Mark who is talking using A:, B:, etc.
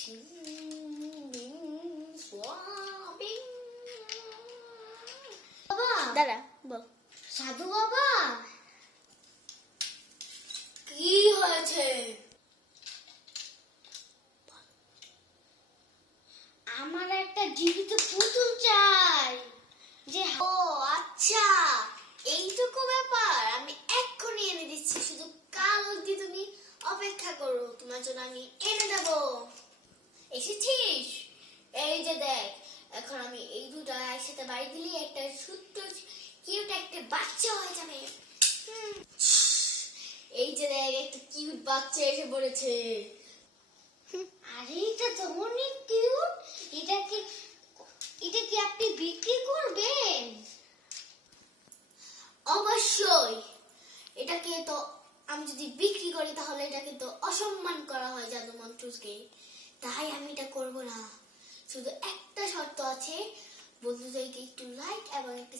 A: শিং
B: দাঁড়া বল।
A: সাধু বাবা কি হয়েছে? আমার একটা জীবিত পুতুল চাই। যে ও আচ্ছা এইটুকু ব্যাপার আমি এক্ষুনি এনে দিচ্ছি। শুধু কাল অবধি তুমি অপেক্ষা করো তোমার জন্য আমি এনে দেব। এসেছিস এই যে দেখ, এখন আমি এই দুটো একসাথে বাড়ি দিলে, একটা ছোট্ট কিউট একটা বাচ্চা হয়ে যাবে। এই যে দেখ, একটা কিউট বাচ্চা এসে পড়েছে। আরে, এটা তো অনেক কিউট এটা কি এটা কি আপনি বিক্রি করবেন? অবশ্যই! এটাকে তো আমি যদি বিক্রি করি, তাহলে এটাকে তো অসম্মান করা হয় জাদু মন্ত্রকে তাই আমি এটা করব না। শুধু একটা শর্ত আছে বন্ধুদেরকে একটু লাইক এবং একটু